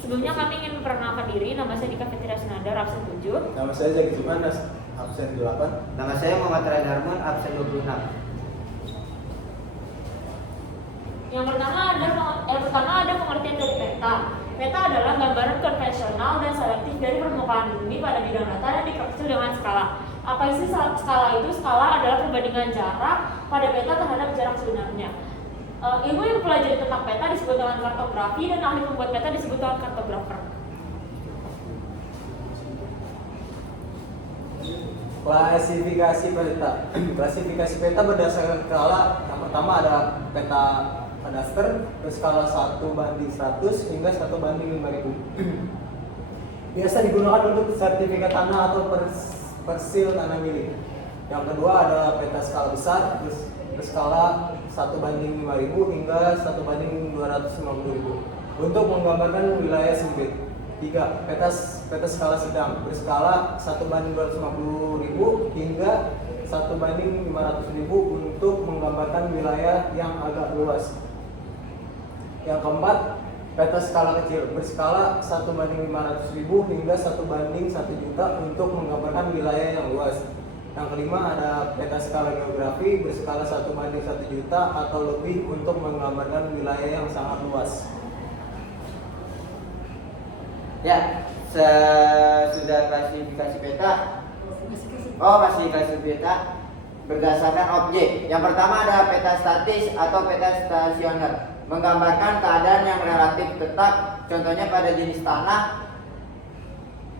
Sebelumnya kami ingin memperkenalkan diri. Nama saya Dika Fitria Sunandar, absen 7. Nama saya Zaki Zumanas, absen 8. Nama saya Muhammad Ryan Harmun, absen 26. Yang pertama ada pengertian dari peta. Peta adalah gambaran konvensional dan selektif dari permukaan bumi pada bidang data dan diperkecil dengan skala. Apa isi skala itu? Skala adalah perbandingan jarak pada peta terhadap jarak sebenarnya. Ilmu yang mempelajari tentang peta disebut dengan kartografi dan ahli membuat peta disebut dengan kartografer. Klasifikasi peta. Klasifikasi peta berdasarkan skala. Yang pertama ada peta kadaster berskala 1:100 hingga 1:5000. Biasa digunakan untuk sertifikat tanah atau persil tanah milik. Yang kedua ada peta skala besar berskala 1:5000 hingga 1:250.000 untuk menggambarkan wilayah sempit. 3. Peta skala sedang berskala 1:250.000 hingga 1:500.000 untuk menggambarkan wilayah yang agak luas. Yang keempat, peta skala kecil berskala 1:500.000 hingga 1:1.000.000 untuk menggambarkan wilayah yang luas. Yang kelima ada peta skala geografi berskala 1:1.000.000 atau lebih untuk menggambarkan wilayah yang sangat luas. Ya, sudah klasifikasi peta. Masih klasifikasi peta berdasarkan objek. Yang pertama ada peta statis atau peta stasioner, menggambarkan keadaan yang relatif tetap, contohnya pada jenis tanah.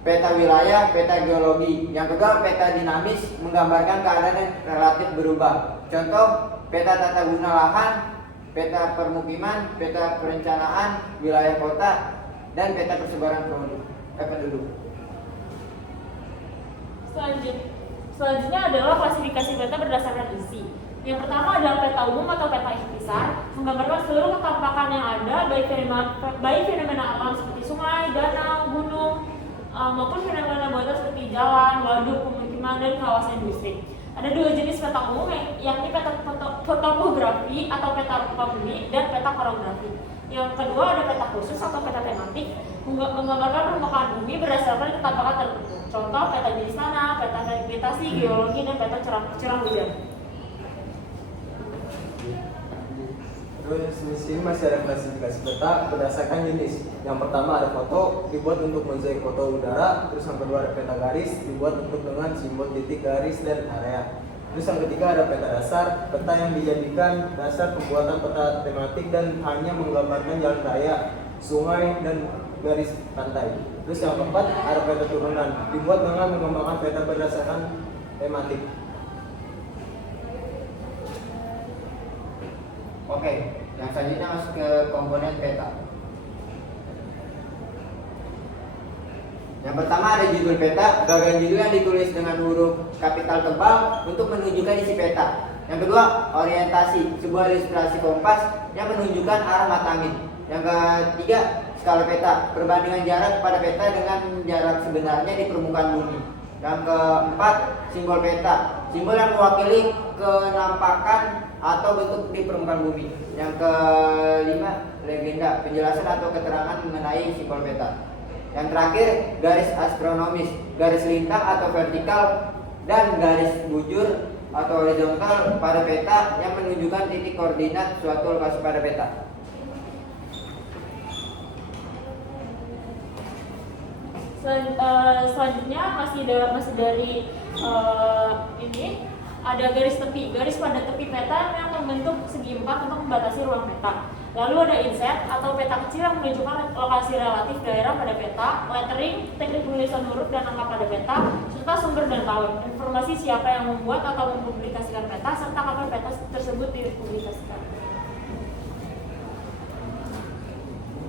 Peta wilayah, peta geologi. Yang kedua peta dinamis, menggambarkan keadaan yang relatif berubah, contoh peta tata guna lahan, peta permukiman, peta perencanaan wilayah kota, dan peta persebaran penduduk. Selanjutnya adalah klasifikasi peta berdasarkan isi. Yang pertama adalah peta umum atau peta ikhtisar, menggambarkan seluruh ketampakan yang ada, baik fenomena alam seperti sungai, danau, gunung, maupun fenomena buatan seperti jalan, waduk, pemukiman, dan kawasan industri. Ada dua jenis peta umum, yakni peta topografi atau peta rupa bumi dan peta korografi. Yang kedua ada peta khusus atau peta tematik, menggambarkan permukaan bumi berdasarkan ketampakan tertentu. Contoh peta jenis tanah, peta vegetasi, geologi, dan peta curah hujan. Terus di sini masih ada klasifikasi peta berdasarkan jenis. Yang pertama ada foto, dibuat untuk mozaik foto udara. Terus yang kedua ada peta garis, dibuat untuk dengan simbol titik, garis, dan area. Terus yang ketiga ada peta dasar, peta yang dijadikan dasar pembuatan peta tematik dan hanya menggambarkan jalan raya, sungai, dan garis pantai. Terus yang keempat ada peta turunan, dibuat dengan mengembangkan peta berdasarkan tematik. Oke, yang selanjutnya masuk ke komponen peta. Yang pertama ada judul peta, bagian judul yang ditulis dengan huruf kapital tebal untuk menunjukkan isi peta. Yang kedua, orientasi, sebuah ilustrasi kompas yang menunjukkan arah mata angin. Yang ketiga, skala peta, perbandingan jarak pada peta dengan jarak sebenarnya di permukaan bumi. Yang keempat, simbol peta, simbol yang mewakili kenampakan atau bentuk di permukaan bumi. Yang kelima, legenda, penjelasan atau keterangan mengenai simbol peta. Yang terakhir, garis astronomis, garis lintang atau vertikal, dan garis bujur atau horizontal pada peta yang menunjukkan titik koordinat suatu lokasi pada peta. Selanjutnya masih dari ini ada garis tepi, garis pada tepi peta yang membentuk segi empat untuk membatasi ruang peta. Lalu ada inset atau peta kecil yang menunjukkan lokasi relatif daerah pada peta, lettering, teknik penulisan huruf dan angka pada peta, serta sumber dan tahun, informasi siapa yang membuat atau mempublikasikan peta, serta kapan peta tersebut dipublikasikan.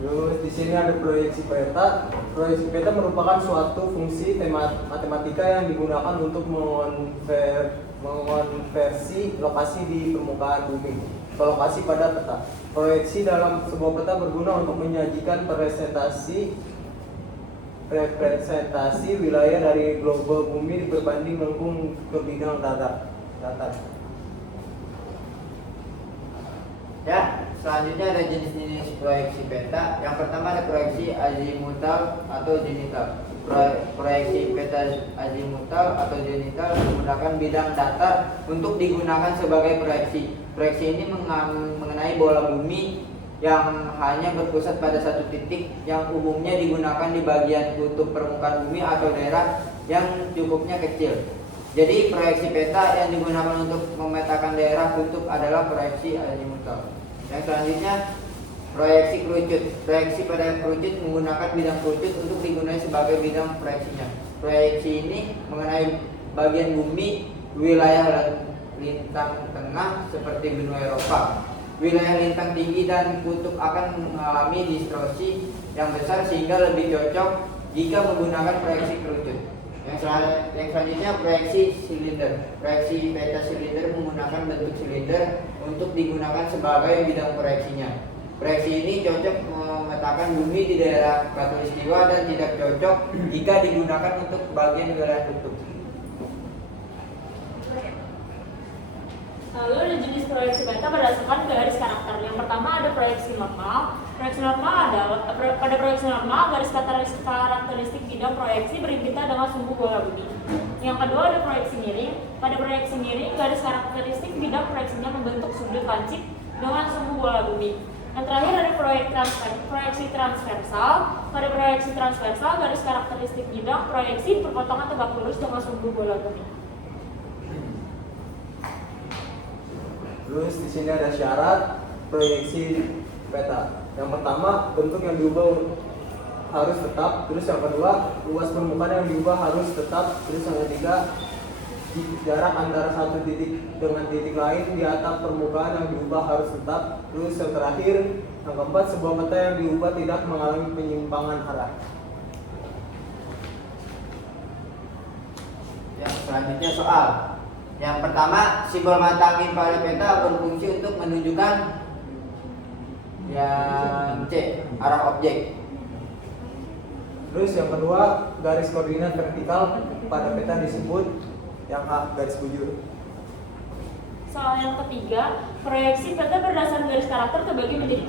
Terus di sini ada proyeksi peta. Proyeksi peta merupakan suatu fungsi matematika yang digunakan untuk mengonversi lokasi di permukaan bumi ke lokasi pada peta. Proyeksi dalam sebuah peta berguna untuk menyajikan representasi wilayah dari global bumi berbanding lengkung ke bidang datar. Ya, selanjutnya ada jenis-jenis proyeksi peta. Yang pertama ada proyeksi azimutal atau zenital. Proyeksi peta azimutal atau zenital menggunakan bidang datar untuk digunakan sebagai proyeksi. Proyeksi ini mengenai bola bumi yang hanya berpusat pada satu titik, yang umumnya digunakan di bagian kutub permukaan bumi atau daerah yang cukupnya kecil. Jadi proyeksi peta yang digunakan untuk memetakan daerah kutub adalah proyeksi azimutal. Yang selanjutnya proyeksi kerucut. Proyeksi pada kerucut menggunakan bidang kerucut untuk digunakan sebagai bidang proyeksinya. Proyeksi ini mengenai bagian bumi wilayah lintang tengah seperti benua Eropa. Wilayah lintang tinggi dan kutub akan mengalami distorsi yang besar sehingga lebih cocok jika menggunakan proyeksi kerucut. Yang selanjutnya proyeksi silinder. Proyeksi peta silinder menggunakan bentuk silinder untuk digunakan sebagai bidang proyeksinya. Proyeksi ini cocok memetakan bumi di daerah khatulistiwa dan tidak cocok jika digunakan untuk bagian wilayah kutub. Lalu ada jenis proyeksi peta berdasarkan garis karakter. Yang pertama ada proyeksi normal. Proyeksi normal adalah pada proyeksi normal garis karakteristik bidang proyeksi berhimpitan dengan sumbu bola bumi. Yang kedua ada proyeksi miring. Pada proyeksi miring garis karakteristik bidang proyeksinya membentuk sudut lancip dengan sumbu bola bumi. Yang terakhir ada proyeksi transversal. Pada proyeksi transversal garis karakteristik bidang proyeksi perpotongan tegak lurus dengan sumbu bola bumi. Terus di sini ada syarat proyeksi peta. Yang pertama, bentuk yang diubah harus tetap. Terus yang kedua, luas permukaan yang diubah harus tetap. Terus yang ketiga, jarak antara satu titik dengan titik lain di atap permukaan yang diubah harus tetap. Terus yang terakhir, yang keempat, sebuah peta yang diubah tidak mengalami penyimpangan arah. Yang selanjutnya soal. Yang pertama, simbol mata angin pada peta berfungsi untuk menunjukkan yang C, arah objek. Terus yang kedua, garis koordinat vertikal pada peta disebut yang A, garis bujur. Soal yang ketiga, proyeksi peta berdasarkan garis karakter terbagi menjadi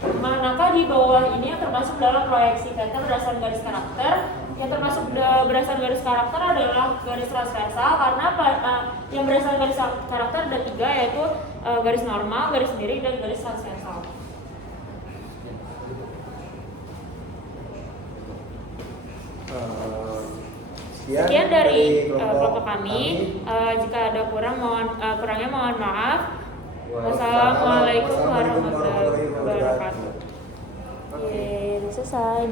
3. Manakah di bawah ini yang termasuk dalam proyeksi peta berdasarkan garis karakter? Yang termasuk berdasarkan garis karakter adalah garis transversal, karena yang berdasarkan garis karakter ada 3, yaitu garis normal, garis miring, dan garis transversal. Sekian dari kelompok kami. Jika ada kurangnya mohon maaf. Wassalamualaikum warahmatullahi wabarakatuh. Oke, selesai.